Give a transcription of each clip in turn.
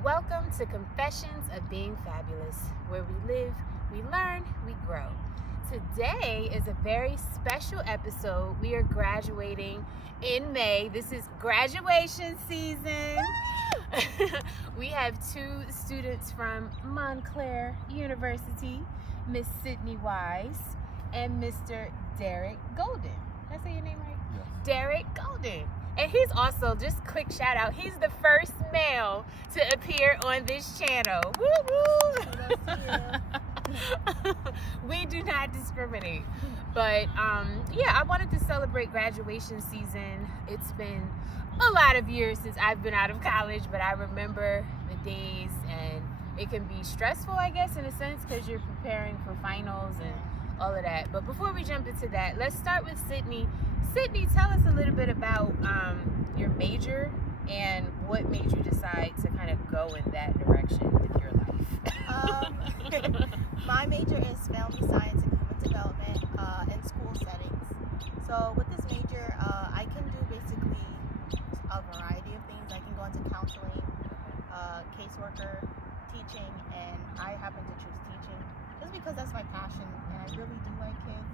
Welcome to Confessions of Being Fabulous, where we live, we learn, we grow. Today is a very special episode. We are graduating in May. This is graduation season. We have two students from Montclair University, Miss Sydney Wise and Mr. Derek Golden. Did I say your name right? Yes. Derek Golden. And he's also, just quick shout out, he's the first male to appear on this channel. Woo woo! We do not discriminate. But yeah, I wanted to celebrate graduation season. It's been a lot of years since I've been out of college, but I remember the days, and it can be stressful, I guess, in a sense, because you're preparing for finals and all of that. But before we jump into that, let's start with Sydney. Sydney, tell us a little bit about your major and what made you decide to kind of go in that direction with your life. My major is family science and human development in school settings. So with this major, I can do basically a variety of things. I can go into counseling, caseworker, teaching, and I happen to choose teaching just because that's my passion, and I really do like kids,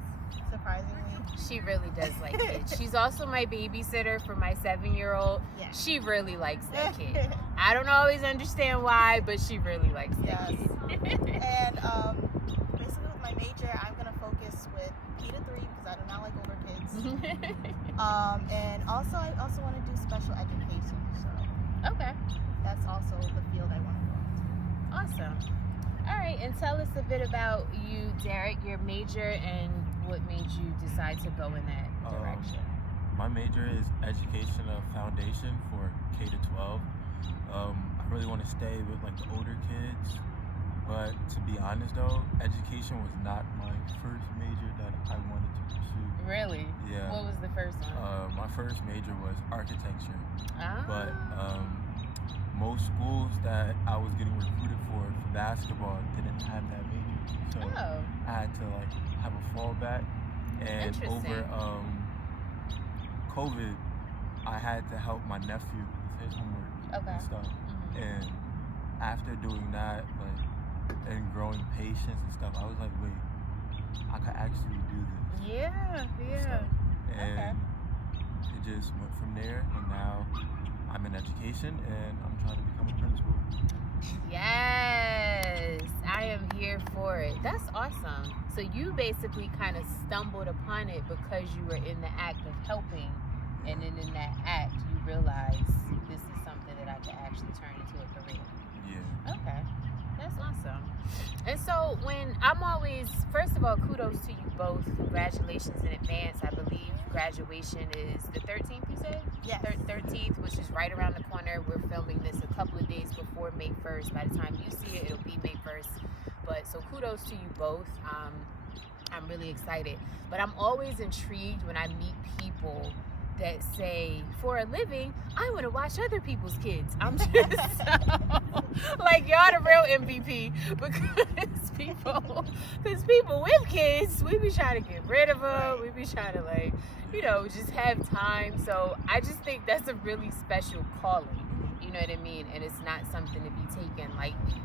surprisingly. She really does like kids. She's also my babysitter for my 7-year-old. Yeah. She really likes that kid. I don't always understand why, but she really likes that kid. And basically with my major, I'm going to focus with P to 3 because I do not like older kids. And also, I also want to do special education. So Okay. that's also the field I want to go into. Awesome. All right, and tell us a bit about you, Derek, your major, and what made you decide to go in that direction. My major is education of foundation for K to 12. I really want to stay with like the older kids, but to be honest though, education was not my first major that I wanted to pursue. Really? Yeah. What was the first one? My first major was architecture, but Ah. most schools that I was getting recruited for basketball didn't have that major, so Oh. I had to like have a fallback. And Interesting. over COVID, I had to help my nephew with his homework Okay. and stuff. Mhm. And after doing that, like, and growing patience and stuff, I was like, wait, I could actually do this. Yeah, and yeah. stuff. And it just went from there, and now I'm in education, and I'm trying to become a principal. Yes, I am here for it. That's awesome. So you basically kind of stumbled upon it because you were in the act of helping, and then in that act, you realized this is something that I can actually turn into a career. Yeah. Okay, that's awesome. And so when I'm always, first of all, kudos to you both. Congratulations in advance. I believe graduation is the 13th, you said? Yes. 13th, which is right around the corner. We're filming this a couple of days before May 1st. By the time you see it, it'll be May 1st. But so kudos to you both. I'm really excited. But I'm always intrigued when I meet people that say, for a living, I want to watch other people's kids. I'm just like, y'all the real MVP, because people with kids, we be trying to get rid of them. We be trying to, like, you know, just have time. So I just think that's a really special calling. You know what I mean? And it's not something to be taken lightly.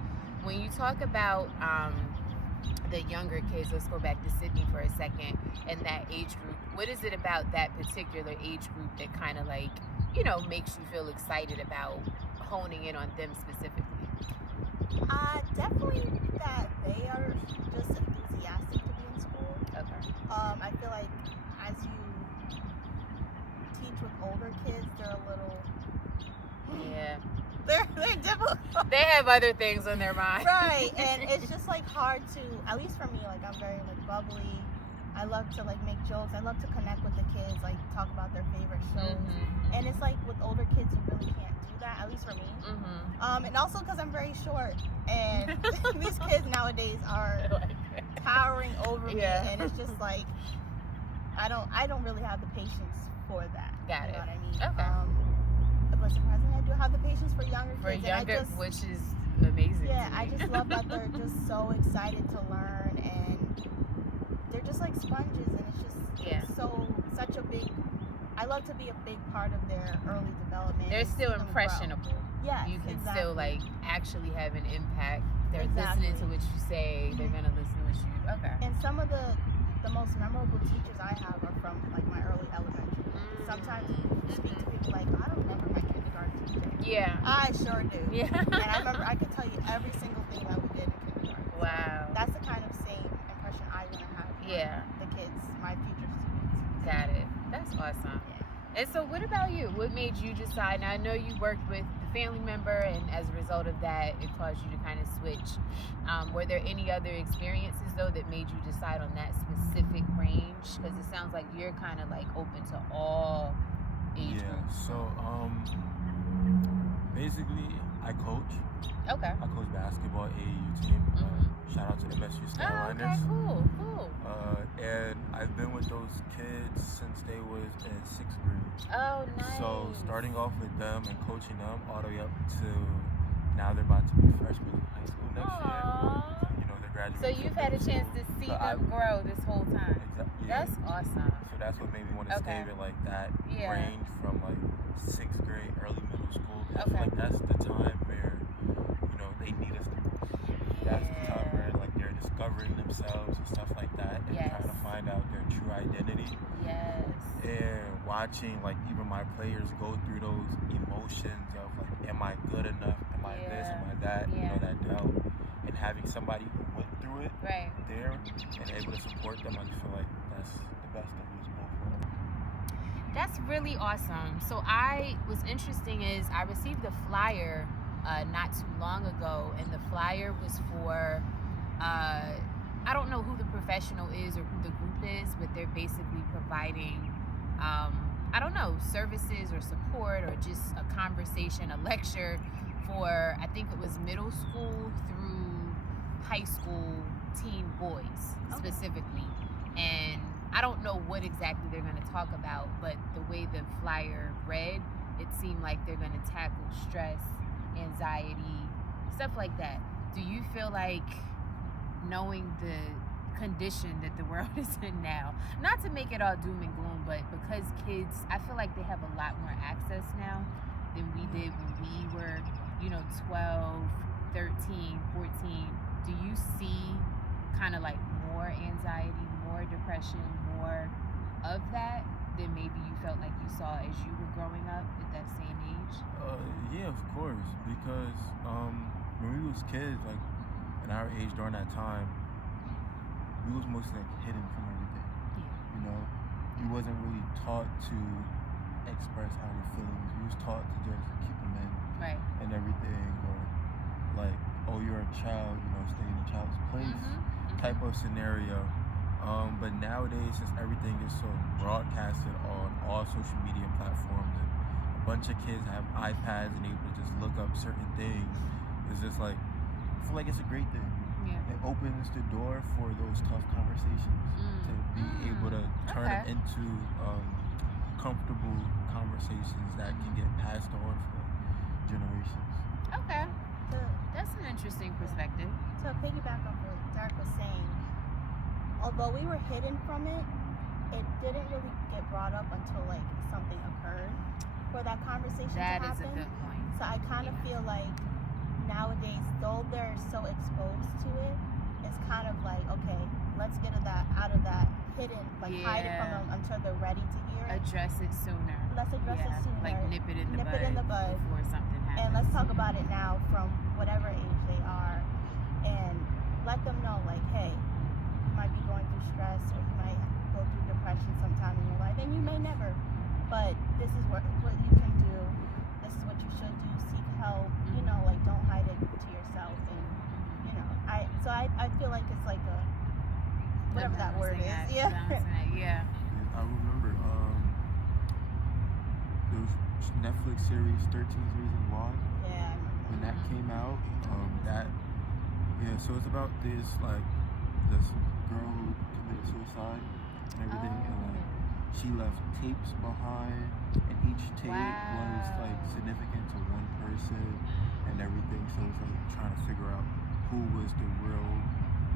When you talk about the younger kids, let's go back to Sydney for a second, and that age group, what is it about that particular age group that kind of, like, you know, makes you feel excited about honing in on them specifically? Definitely that they are just enthusiastic to be in school. Okay. I feel like as you teach with older kids, they're a little Yeah. they're difficult. They have other things on their mind. Right, and it's just like hard to, at least for me, like I'm very like bubbly. I love to like make jokes. I love to connect with the kids, like talk about their favorite shows. Mhm. And it's like with older kids, you really can't do that, at least for me. Mhm. And also because I'm very short, and these kids nowadays are towering over Yeah. me, and it's just like I don't really have the patience for that. Got You know it. what I mean? Okay. But surprisingly, I do have the patience for younger For kids. younger, and I just, which is amazing. yeah, to I me. just love that they're just so excited to learn, and they're just like sponges, and it's just Yeah. such a big I love to be a big part of their early development. They're and still see them grow. impressionable. Yes, You can exactly. still like actually have an impact. They're Exactly. listening to what you say. They're gonna listen to what you. Okay. And some of the most memorable teachers I have are from like my early elementary. Sometimes you speak to people like, I don't remember my kindergarten teacher. Yeah. I sure do. Yeah. And I remember I could tell you every single thing that we did in kindergarten. Wow. That's the kind of same impression I want to have for Yeah. the kids, my future students. Got it. That's awesome. And so what about you? What made you decide? Now I know you worked with the family member, and as a result of that, it caused you to kind of switch. Were there any other experiences though that made you decide on that specific range? Because it sounds like you're kind of like open to all age groups. So basically I coach. Okay. I coach basketball AAU team. Shout out to MSU Oh, Skyliners. okay, cool. And I've been with those kids since they was in 6th grade. Oh, nice. So starting off with them and coaching them all the way up to now they're about to be freshmen in high school next year. Aww. So, they're graduating. So you've had a chance to see them grow this whole time. Exactly. That's awesome. So that's what made me want to stay with like that range from like 6th grade, early middle school. I feel like that's the time where they need us the most. That's the time where like they're discovering themselves and stuff like that, and trying to find out their true identity. Yes. And watching like even my players go through those emotions of like, am I good enough? Am I this? Am I that? That doubt. And having somebody who went through it there and able to support them, I just feel like that's the best of who's both for them. That's really awesome. So what's interesting is I received a flyer not too long ago, and the flyer was for I don't know who the professional is or who the group is, but they're basically providing I don't know, services or support or just a conversation, a lecture for, I think it was middle school through high school teen boys specifically. And I don't know what exactly they're going to talk about, but the way the flyer read, it seemed like they're going to tackle stress, anxiety, stuff like that. Do you feel like, knowing the condition that the world is in now, not to make it all doom and gloom, but because kids, I feel like they have a lot more access now than we did when we were 12, 13, 14, do you see kind of like more anxiety, more depression, more of that than maybe you felt like you saw as you were growing up at that same age? Yeah, of course, because when we was kids, like in our age during that time, we was mostly like hidden from everything. We wasn't really taught to express our feelings. We was taught to just keep them in and everything, or like, oh, you're a child, stay in a child's place type of scenario. But nowadays, since everything is so broadcasted on all social media platforms, and a bunch of kids have iPads and able to just look up certain things, it's just like, I feel like it's a great thing. It opens the door for those tough conversations to be able to turn it into comfortable conversations that can get passed on for generations. Okay. That's an interesting perspective. To piggyback off what Derek was saying, although we were hidden from it, it didn't really get brought up until like something occurred for that conversation to happen. That is a good point. So I kind of feel like nowadays, though they're so exposed to it, it's kind of like, okay, let's get out of that hidden, like hide it from them until they're ready to hear it. Address it sooner. Let's address it sooner. Like nip it in the bud before something happens. And let's talk about it now from whatever age they are, and let them know, like, hey, you might be going through stress, or you might go through depression sometime in your life, and you may never, but this is what you can do. This is what you should do. Seek help. Like, don't hide it to yourself. And I feel like it's like a whatever that word is. Yeah. I remember there was Netflix series 13 Reasons Why. Yeah, I remember. When that came out, so it's about this girl who committed suicide and everything, and like she left tapes behind, and each tape was like significant to one person and everything. So it's like trying to figure out who was the real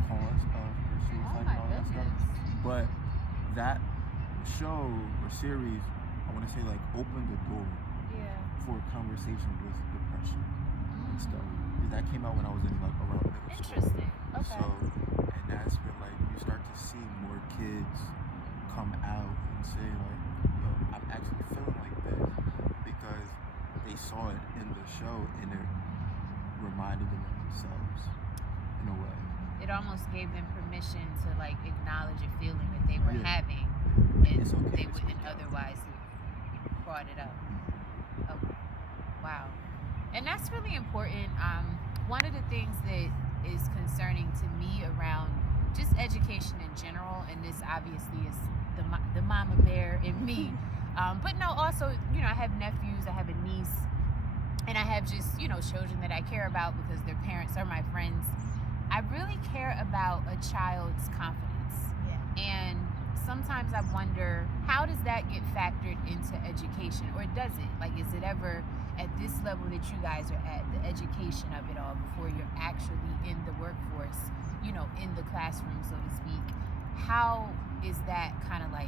cause of her suicide and all that stuff. But that show or series, I want to say like opened the door Yeah. for a conversation with depression and stuff. That came out when I was in like around middle school. Interesting. Okay. So, and that's when like you start to see more kids come out and say like, yo, I'm actually feeling like this because they saw it in the show and it reminded them of themselves in a way. It almost gave them permission to like acknowledge a feeling that they were Yeah. having, and It's okay they to wouldn't speak out. otherwise have brought it up. Okay. Wow. And that's really important. One of the things that is concerning to me around just education in general, and this obviously is the mama bear in me, but no, also, you know, I have nephews, I have a niece, and I have just, you know, children that I care about because their parents are my friends. I really care about a child's confidence. Yeah. And sometimes I wonder, how does that get factored into education? Or does it? Like, is it ever at this level that you guys are at, the education of it all, before you're actually in the workforce, you know, in the classroom, so to speak? How is that kind of like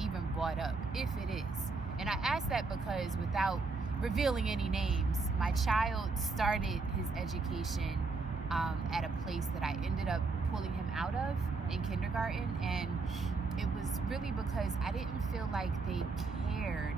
even brought up, if it is? And I ask that because, without revealing any names, my child started his education at a place that I ended up pulling him out of in kindergarten, and it was really because I didn't feel like they cared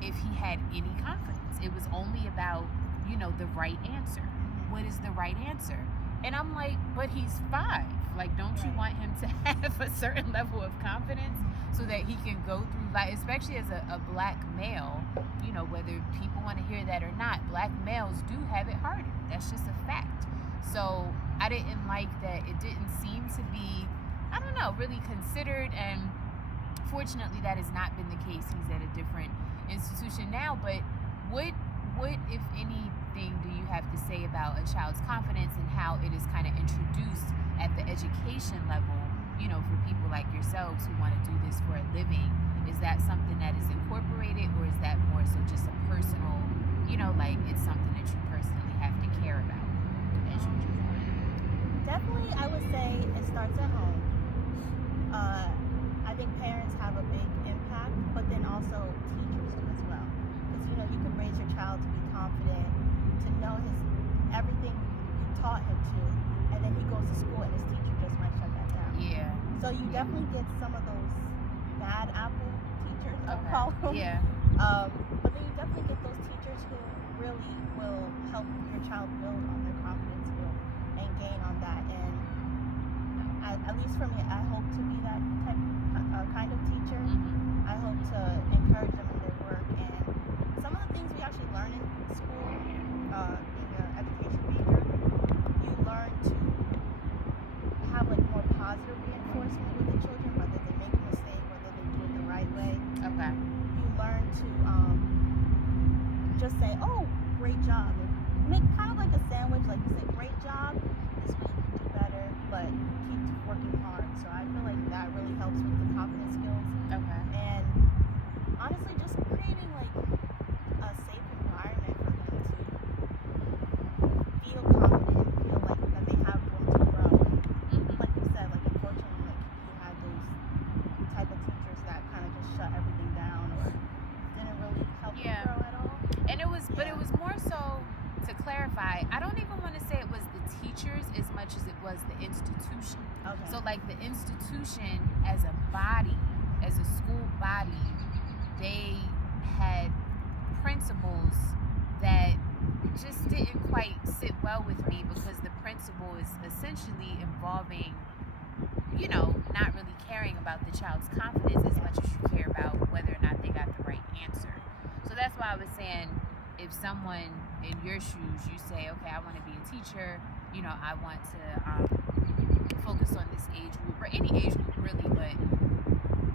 if he had any confidence. It was only about, you know, the right answer. What is the right answer? And I'm like, but he's 5. Like, don't you want him to have a certain level of confidence so that he can go through life, especially as a black male, you know, whether people want to hear that or not, black males do have it harder. That's just a fact. So I didn't like that it didn't seem to be, I don't know, really considered, and fortunately that has not been the case. He's at a different institution now, but what if anything do you have to say about a child's confidence and how it is kind of introduced at the education level, you know, for people like yourselves who want to do this for a living? Is that something that is incorporated, or is that more so just a personal, you know, like it's something that you personally have to care about? Definitely, I would say it starts at home. I think parents have a big impact, but then also teachers do as well. Because, you know, you can raise your child to be confident, to know everything you taught him to, and then he goes to school and his teacher just might shut that down. Yeah. So you definitely get some of those bad apple teachers, I'll call them. Yeah. But then you definitely get those teachers who really will help your child build on their confidence and gain on that. And at least for me, I hope to be that kind of teacher. I hope to encourage them in their work. And some of the things we actually learn in school, being an education major, you learn to have like more positive reinforcement with the children, whether they make a mistake, whether they do it the right way. Okay. You learn to just say, oh, great job. Make kind of like a sandwich, like you say, great job, this week you can do better, but keep working hard. So I feel like that really helps with the confidence skills. Okay. And honestly, just creating like a safe environment for them to feel confident and feel like that they have room to grow. And like you said, like unfortunately, like you had those type of teachers that kind of just shut everything down or didn't really help you grow at all. And it was, but it was more so, to clarify, I don't even want to say it was the teachers as much as it was the institution. Okay. So like the institution as a body, as a school body, they had principles that just didn't quite sit well with me, because the principle is essentially involving, you know, not really caring about the child's confidence as much as you care about whether or not they got the right answer. So that's why I was saying, if someone in your shoes, you say, okay, I want to be a teacher, you know, I want to focus on this age group, or any age group really, but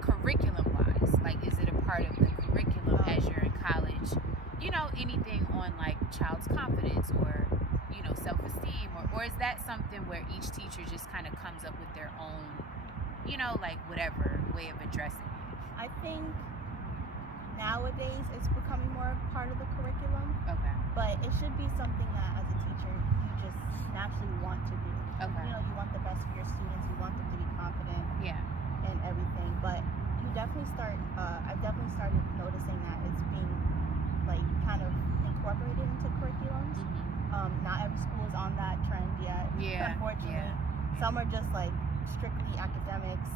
curriculum-wise, like, is it a part of the curriculum as you're in college? You know, anything on like child's confidence or, you know, self-esteem, or is that something where each teacher just kind of comes up with their own, you know, like whatever way of addressing it? I think nowadays it's becoming more part of the curriculum. Okay. But it should be something that as a teacher you just naturally want to do. Okay. You know, you want the best for your students, you want them to be confident Yeah. and everything, but you I've definitely started noticing that it's being like kind of incorporated into curriculums. Not every school is on that trend yet. Yeah. Unfortunately, Yeah. some are just like strictly academics.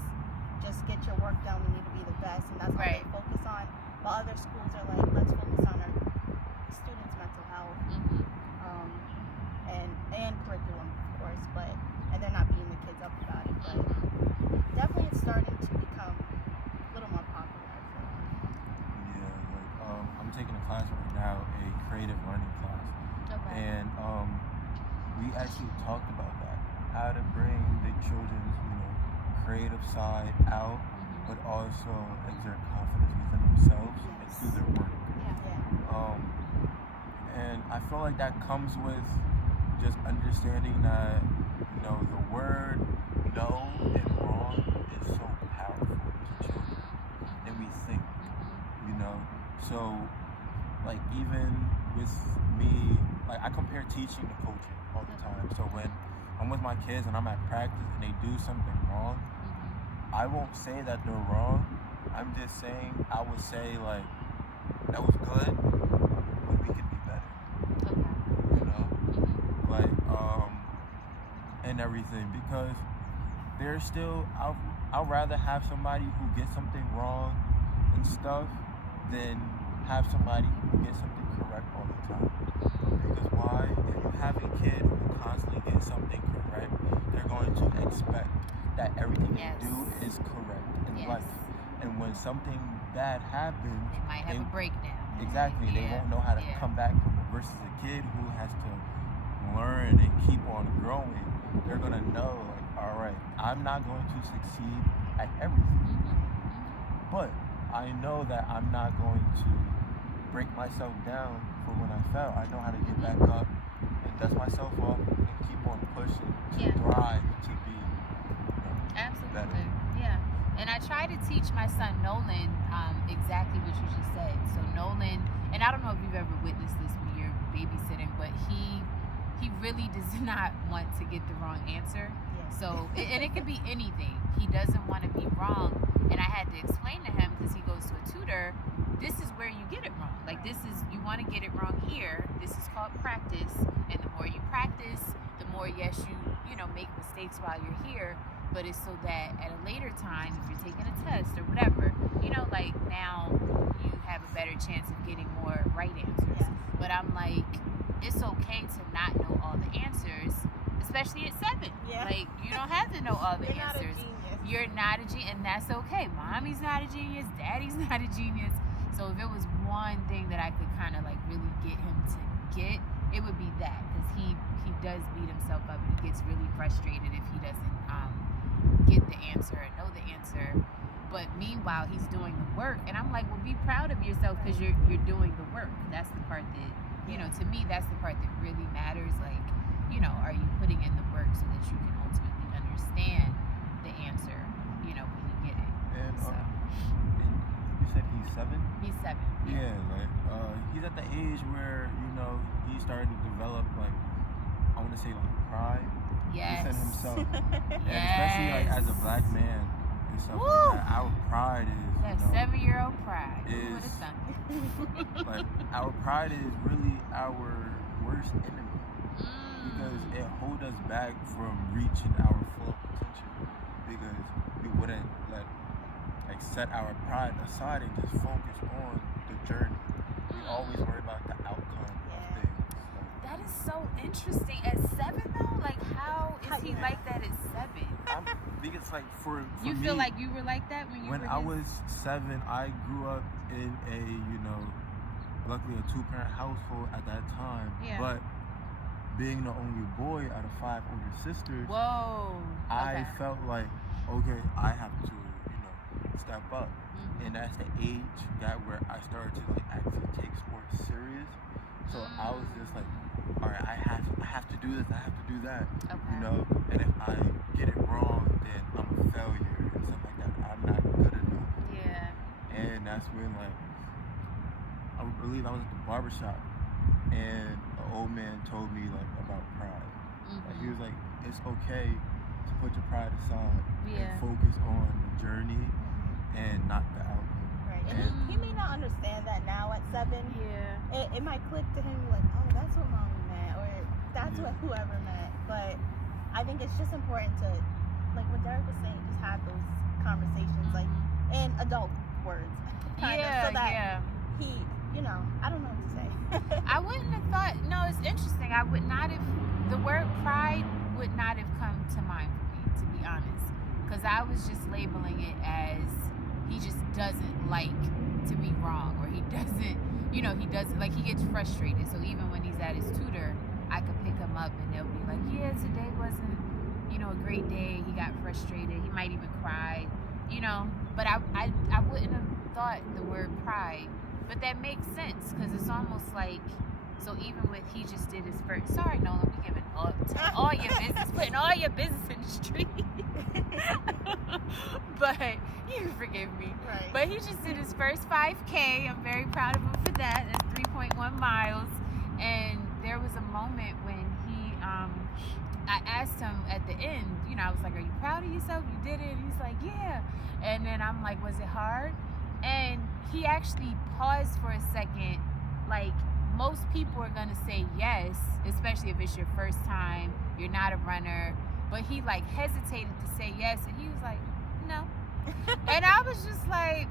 Just get your work done. We need to be the best, and that's all Right. they focus on. While other schools are like, let's focus on our students' mental health, and curriculum, of course. And they're not beating the kids up about it. But definitely, it's starting to become a little more popular. I feel like. Yeah, like I'm taking a class right now, a creative learning class, Okay. and we actually talked about that, how to bring the children's creative side out, but also exert confidence within themselves and through their work. Yeah. And I feel like that comes with just understanding that the word no and wrong is so powerful to children, and we think, so like even with me, like I compare teaching to coaching all the time. So when I'm with my kids and I'm at practice and they do something wrong, I won't say that they're wrong. I'm just saying, I would say like, that was good, but we could be better. Like and everything, because there's still, I'd rather have somebody who gets something wrong and stuff than have somebody who gets something correct all the time. Because why? If you have a kid who constantly gets something correct, they're going to expect that everything they do is correct in life. And when something bad happens, They might have a breakdown. Exactly. They won't know how to come back from it. Versus a kid who has to learn and keep on growing, they're going to know, like, all right, I'm not going to succeed at everything. But I know that I'm not going to break myself down for when I fell. I know how to get back up and dust myself off and keep on pushing to thrive, to be Absolutely. better. Yeah. And I try to teach my son Nolan exactly what you just said. So Nolan, and I don't know if you've ever witnessed this when you're babysitting, but he really does not want to get the wrong answer. So, and it could be anything. He doesn't want to be wrong. And I had to explain to him, because he goes to a tutor, this is where you get it wrong. Like, this is, you want to get it wrong here. This is called practice. And the more you practice, the more, yes, you make mistakes while you're here. But it's so that at a later time, if you're taking a test or whatever, like now you have a better chance of getting more right answers. But I'm like, it's okay to not know all the answers, especially at 7. Like, you don't have to know all the answers. You're not a genius, and that's okay. Mommy's not a genius, daddy's not a genius. So if it was one thing that I could kind of like really get him to get, it would be that, because he does beat himself up and he gets really frustrated if he doesn't get the answer and know the answer. But meanwhile, he's doing the work, and I'm like, well, be proud of yourself, because you're doing the work. That's the part that, to me, that's the part that really matters. Like, are you putting in the work so that you can ultimately understand the answer, when you get it. And So. you said he's 7? He's 7. Yeah, like he's at the age where he's starting to develop, like, I want to say, like, pride within himself, and especially like as a black man and stuff like that. Our pride is that 7-year-old pride. Is like our pride is really our worst enemy, because it holds us back from reaching our full potential, because we wouldn't set our pride aside and just focus on the journey. We always worry about the outcome of things. That is so interesting. At 7 though, like how is he like that at 7? Because like for you me, feel like you were like that when I was 7. I grew up in a luckily a 2-parent household at that time. But being the only boy out of 5 older sisters, I felt like, okay, I have to step up. And that's the age where I started to actually take sports serious. So I was just like, all right, I have to do this, I have to do that, and if I get it wrong, then I'm a failure and stuff like that. I'm not good enough. And that's when I was at the barbershop, and an old man told me about pride. Like, he was like, it's okay to put your pride aside and focus on the journey and not the outcome. Right. And he may not understand that now at 7. Yeah. It might click to him like, oh, that's what mommy meant, or that's what whoever meant. But I think it's just important to, like what Derek was saying, just have those conversations, like in adult words, kind of, so that he, you know, I don't know what to say. I wouldn't have thought. No, it's interesting. I would not have. The word pride would not have come to mind for me, to be honest, because I was just labeling it as he just doesn't like to be wrong, or he doesn't, you know, he doesn't like, he gets frustrated. So even when he's at his tutor, I could pick him up and they'll be like, yeah, today wasn't, you know, a great day. He got frustrated. He might even cry, you know. But I wouldn't have thought the word pride. But that makes sense, because it's almost like, so even with he just did his first, sorry Nolan, we giving all your business, putting all your business in the street. But you can forgive me. Right. But he just did his first 5K. I'm very proud of him for that. That's 3.1 miles. And there was a moment when he, I asked him at the end, you know, I was like, are you proud of yourself? You did it? And he's like, yeah. And then I'm like, was it hard? And he actually paused for a second. Like, most people are gonna say yes, especially if it's your first time, you're not a runner. But he like hesitated to say yes, and he was like, no. And I was just like,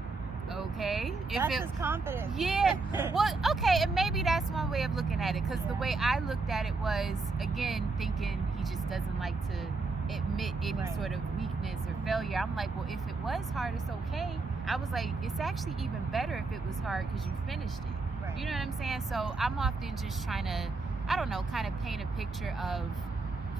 okay. That's his confidence. Yeah. Well, okay, and maybe that's one way of looking at it, because the way I looked at it was, again, thinking he just doesn't like to admit any sort of weakness or failure. I'm like, well, if it was hard, it's okay. I was like, it's actually even better if it was hard because you finished it. Right. You know what I'm saying? So I'm often just trying to, I don't know, kind of paint a picture of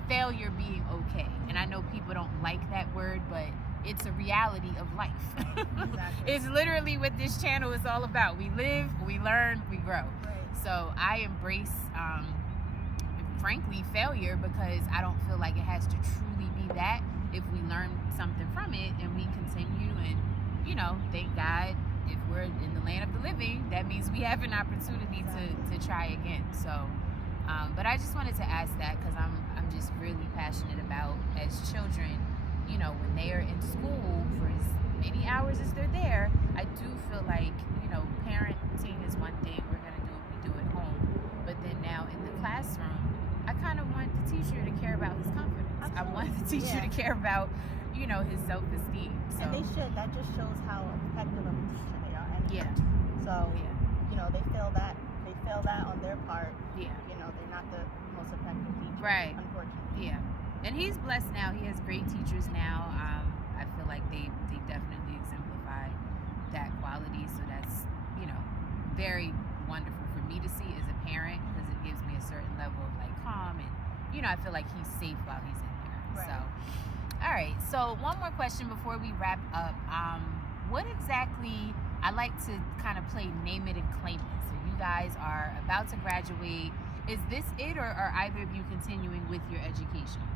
failure being okay. And I know people don't like that word, but it's a reality of life. Exactly. It's literally what this channel is all about. We live, we learn, we grow. Right. So I embrace, frankly, failure, because I don't feel like it has to truly be that. If we learn something from it and we continue, and, you know, thank God, if we're in the land of the living, that means we have an opportunity to try again. So, but I just wanted to ask that, because I'm just really passionate about, as children, you know, when they are in school for as many hours as they're there, I do feel like, you know, parenting is one thing, we're going to do what we do at home. But then now in the classroom, I kind of want the teacher to care about his confidence. Absolutely. I want the teacher to care about, you know, his self-esteem. So. And they should. That just shows how effective of a teacher they are. Anyway. Yeah. So, you know, they feel that on their part. Yeah. You know, they're not the most effective teacher. Right. Unfortunately. Yeah. And he's blessed now. He has great teachers now. I feel like they definitely exemplify that quality. So that's, you know, very wonderful for me to see as a parent, because it gives me a certain level of like calm, and, you know, I feel like he's safe while he's in there. Right. So, all right. So one more question before we wrap up. What exactly, I like to kind of play name it and claim it. So you guys are about to graduate. Is this it, or are either of you continuing with your education?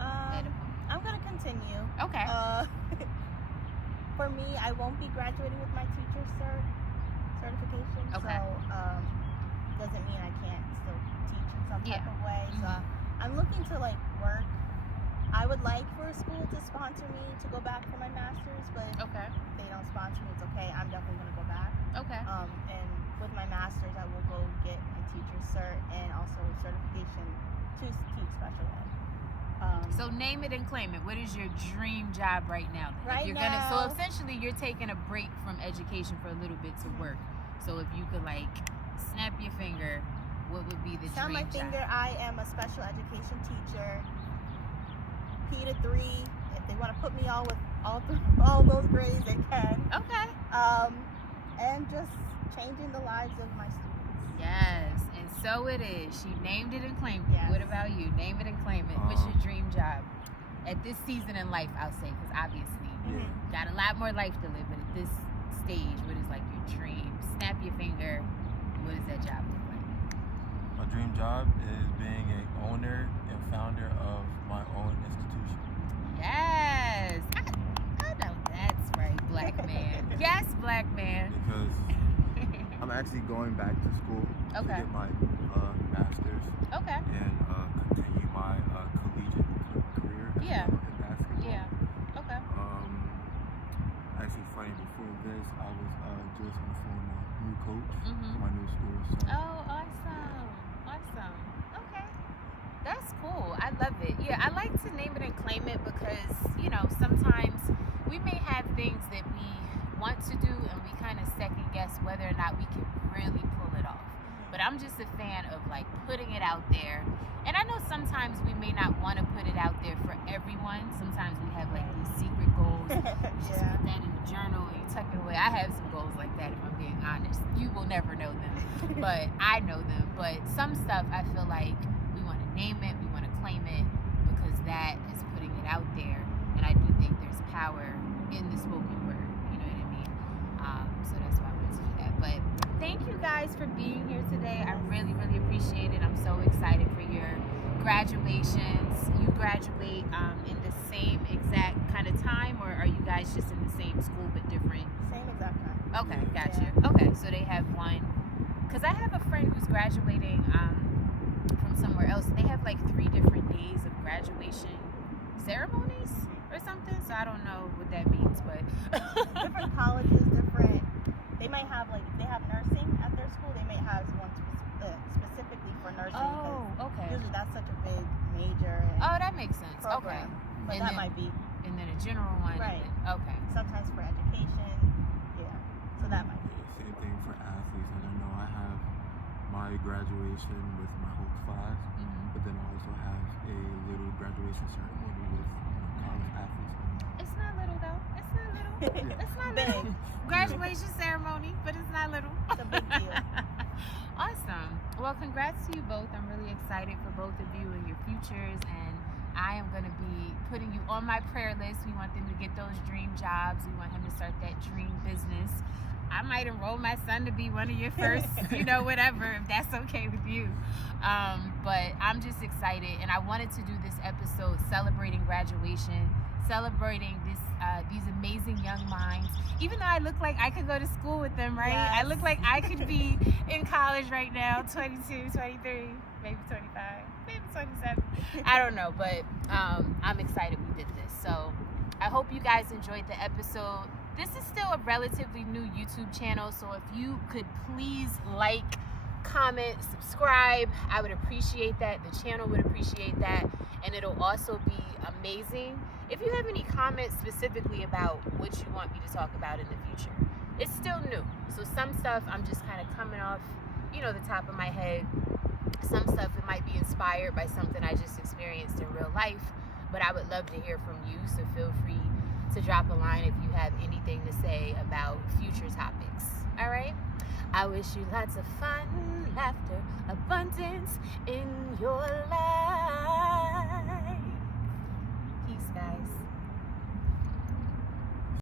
I'm gonna continue. Okay. For me, I won't be graduating with my teacher certification. Okay. So doesn't mean I can't still teach in some type of way. So I'm looking to like work. I would like for a school to sponsor me to go back for my master's, but if they don't sponsor me, it's okay. I'm definitely gonna go back. Okay. And with my master's, I will go get my teacher's cert and also certification to teach special ed. So name it and claim it. What is your dream job right now? Right now. So essentially, you're taking a break from education for a little bit to work. So if you could like snap your finger, what would be the Snap dream my finger. job? I am a special education teacher. P to 3. If they want to put me all with all those grades, they can. Okay. And just changing the lives of my students. Yes, and so it is. She named it and claimed it. Yes. What about you? Name it and claim it. What's your dream job? At this season in life, I'll say, because obviously got a lot more life to live, but at this stage, what is like your dream? Snap your finger. What does that job look like? My dream job is being an owner and founder of my own institution. Yes, I know that's right, black man. Yes, black man. Because I'm actually going back to school to get my master's and continue my collegiate career as well in basketball. Yeah. Okay. Actually, funny, August, I was just on the phone with a new coach Mhm. for my new school. So Oh, awesome. Awesome. Okay. That's cool. I love it. Yeah, I like to name it and claim it because, sometimes we may have things that we want to do and we kind of second guess whether or not we can really pull it off. But I'm just a fan of like putting it out there. And I know sometimes we may not want to put it out there for everyone. Sometimes we have like these secret goals. You just Yeah. put that in a journal and you tuck it away. I have some goals like that if I'm being honest. You will never know them, but I know them. But some stuff I feel like we want to name it, we want to claim it because that is putting it out there. And I do think there's power in the spoken word. You know what I mean? So that's why I wanted to do that. But thank you guys for being here today. I really, really appreciate it. I'm so excited for your graduations. You graduate in the same exact kind of time, or are you guys just in the same school but different? Same exact time. Okay, gotcha. Yeah. Okay, so they have one. Because I have a friend who's graduating from somewhere else. They have like 3 different days of graduation ceremonies or something. So I don't know what that means, but Different colleges, different. They might have like if they have nursing at their school, they may have one specifically for nursing. Oh, because okay. Usually that's such a big major. And Oh, that makes sense. Okay. program. But And that then- might be And then a general one. Right. And then, okay. sometimes for education. Yeah. So that might be. same thing for athletes. I don't know. I have my graduation with my whole class, Hmm. but then I also have a little graduation ceremony with college athletes. It's not little though. It's not little. Yeah. It's not Big. little. Graduation ceremony, but it's not little. It's a big deal. Awesome. Well, congrats to you both. I'm really excited for both of you and your futures, and I am going to be putting you on my prayer list. We want them to get those dream jobs. We want him to start that dream business. I might enroll my son to be one of your first, whatever, if that's okay with you. But I'm just excited, and I wanted to do this episode celebrating graduation, celebrating these amazing young minds. Even though I look like I could go to school with them, right? I look like I could be in college right now, 22, 23, maybe 25, maybe 27. I don't know, but I'm excited we did this. So I hope you guys enjoyed the episode. This is still a relatively new YouTube channel, so if you could please like, comment, subscribe, I would appreciate that. The channel would appreciate that, and it'll also be amazing if you have any comments specifically about what you want me to talk about in the future. It's still new, so some stuff I'm just kind of coming off, the top of my head. Some stuff it might be inspired by something I just experienced in real life, but I would love to hear from you, so feel free to drop a line if you have anything to say about future topics. All right? I wish you lots of fun, laughter, abundance in your life.